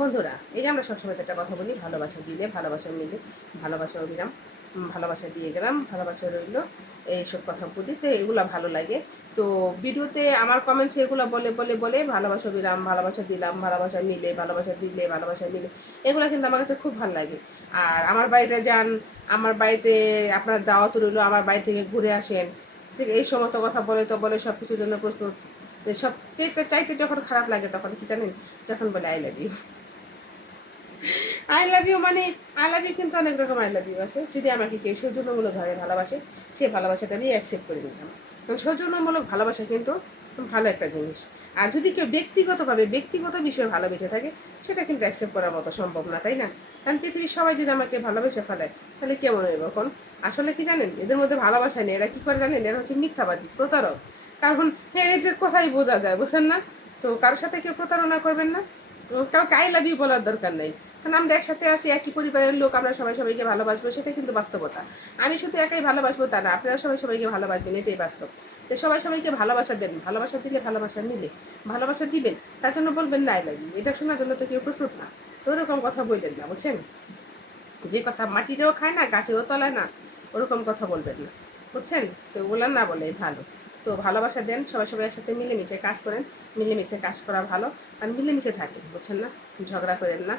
বন্ধুরা, এই যে আমরা সবসময় একটা কথা বলি, ভালোবাসা দিলে ভালোবাসা মিলে, ভালোবাসাও দিলাম, ভালোবাসা দিয়ে গেলাম, ভালোবাসা রইল, এইসব কথা বলি। তো এগুলো ভালো লাগে। তো ভিডিওতে আমার কমেন্টস এগুলো বলে বলে বলে ভালোবাসা দিলাম, ভালোবাসা দিলাম, ভালোবাসা মিলে, ভালোবাসা দিলে ভালোবাসা মিলে, এগুলো কিন্তু আমার কাছে খুব ভালো লাগে। আর আমার বাড়িতে যান, আমার বাড়িতে আপনার দাওয়াত রইল, আমার বাড়ি থেকে ঘুরে আসেন, ঠিক এই সমস্ত কথা বলে তো বলে সব কিছুর জন্য প্রস্তুত। সব চাইতে চাইতে যখন খারাপ লাগে তখন কি জানেন, যখন বলে I love you. I love you মানে আই লাভ ইউ কিন্তু অনেক রকম আই লাভ ইউ আছে। যদি আমাকে কেউ সৌজন্যমূলকভাবে ভালোবাসে, সেই ভালোবাসাটা আমি অ্যাকসেপ্ট করে নিতাম। কারণ সৌজন্যমূলক ভালোবাসা কিন্তু ভালো একটা জিনিস। আর যদি কেউ ব্যক্তিগতভাবে ব্যক্তিগত বিষয়ে ভালোবেসে থাকে, সেটা কিন্তু অ্যাকসেপ্ট করার মতো সম্ভব না, তাই না? কারণ পৃথিবীর সবাই যদি আমাকে ভালোবেসে ফেলে, তাহলে কেমন হইব এখন? আসলে কি জানেন, এদের মধ্যে ভালোবাসা নেই, এরা কি করে জানেন, এরা হচ্ছে মিথ্যাবাদী, প্রতারক। কারণ হ্যাঁ, এদের কথাই বোঝা যায়, বুঝছেন না? তো কারোর সাথে কেউ প্রতারণা করবেন না, কাউকে আই লাভ ইউ বলার দরকার নেই। কারণ আমরা একসাথে আছি, একই পরিবারের লোক, আমরা সবাই সবাইকে ভালোবাসবো, সেটা কিন্তু বাস্তবতা। আমি শুধু একাই ভালোবাসবো তা না, আপনারা সবাই সবাইকে ভালোবাসবেন, এটাই বাস্তব। তো সবাই সবাইকে ভালোবাসা দেন, ভালোবাসা দিলে ভালোবাসা মিলে, ভালোবাসা দিবেন, তার জন্য বলবেন না আই লাভ ইউ। এটা শোনার জন্য তো কেউ প্রস্তুত না। তো ওরকম কথা বলবেন না, বুঝছেন? যে কথা মাটিতেও খায় না, গাছেও তলায় না, ওরকম কথা বলবেন না, বুঝছেন? তো ওগুলো না বলে ভালো। তো ভালোবাসা দেন, সবাই সবাই একসাথে মিলেমিশে কাজ করেন, মিলেমিশে কাজ করা ভালো। আর মিলেমিশে থাকেন, বুঝছেন না? ঝগড়া করেন না,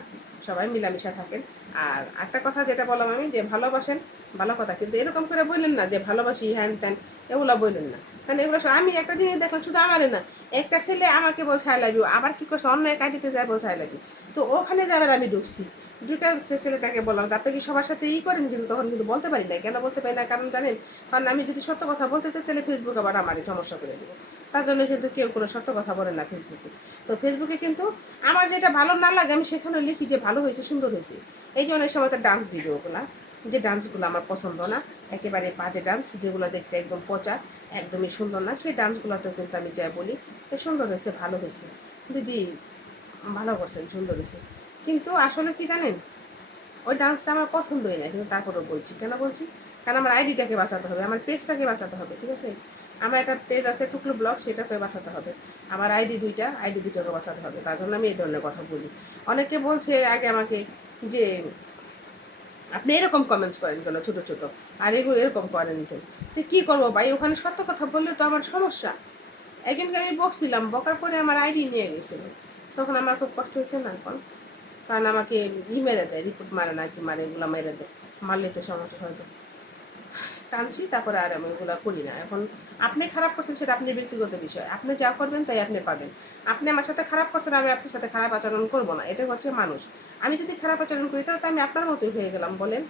সবাই মিলামিশা থাকেন। আর একটা কথা যেটা বললাম আমি, যে ভালোবাসেন, ভালো কথা, কিন্তু এরকম করে বললেন না যে ভালোবাসি হ্যান ত্যান, এগুলো বললেন না। কারণ এগুলো আমি একটা জিনিস দেখলাম, শুধু আমারে না, একটা ছেলে আমাকে বলছে আই লাভ ইউ, আবার কি করছে, অন্য এক আইডিতে যায় বলছে আই লাভ ইউ। তো ওখানে যাবার আমি ঢুকছি, ঢুকে হচ্ছে ছেলেটাকে বললাম, তারপরে কি সবার সাথে করেন, কিন্তু তখন কিন্তু বলতে পারি না। কেন বলতে পারি না, কারণ জানেন, কারণ আমি যদি সত্য কথা বলতে চাই, তাহলে ফেসবুক আবার আমারই সমস্যা করে দেবো। তার জন্য কিন্তু কেউ কোনো সত্য কথা বলে না ফেসবুকে। তো ফেসবুকে কিন্তু আমার যেটা ভালো না লাগে, আমি সেখানে লিখি যে ভালো হয়েছে, সুন্দর হয়েছে। এই যে অনেক সময় তো ডান্স ভিডিওগুলো, যে ডান্সগুলো আমার পছন্দ না, একেবারে বাজে ডান্স, যেগুলো দেখতে একদম পচা, একদমই সুন্দর না, সেই ডান্সগুলোতেও কিন্তু আমি যাই বলি সুন্দর হয়েছে, ভালো হয়েছে, দিদি ভালো করছেন, সুন্দর হয়েছে। কিন্তু আসলে কি জানেন, ওই ডান্সটা আমার পছন্দই না, কিন্তু তারপরেও বলছি। কেন বলছি? কারণ আমার আইডিটাকে বাঁচাতে হবে, আমার পেজটাকে বাঁচাতে হবে, ঠিক আছে? আমার একটা পেজ আছে টুকলু ব্লগ, সেটাকে বাঁচাতে হবে। আমার আইডি দুইটাকে বাঁচাতে হবে, তার জন্য আমি এই ধরনের কথা বলি। অনেকে বলছে আগে আমাকে যে আপনি এরকম কমেন্টস করেন কেন ছোটো ছোটো, আর এগুলো এরকম করেন কেন? তো কী করবো ভাই, ওখানে সত্য কথা বললে তো আমার সমস্যা। একদিনকে আমি বকছিলাম, বকার পরে আমার আইডি নিয়ে গেছিলো, তখন আমার খুব কষ্ট হয়েছে না এখন। কারণ আমাকে মেরে দেয়, রিপোর্ট মারে না, কি মারে, এগুলো মেরে দেয়, মারলে তো সমস্যা হয়ে যায়। কাঁদছি, তারপরে আর আমি ওগুলো করি না এখন। আপনি খারাপ করছেন, সেটা আপনি ব্যক্তিগত বিষয়, আপনি যা করবেন তাই আপনি পাবেন। আপনি আমার সাথে খারাপ করছেন, আমি আপনার সাথে খারাপ আচরণ করবো না, এটা হচ্ছে মানুষ। আমি যদি খারাপ আচরণ করি, তাহলে তো আমি আপনার মতোই হয়ে গেলাম, বলেন?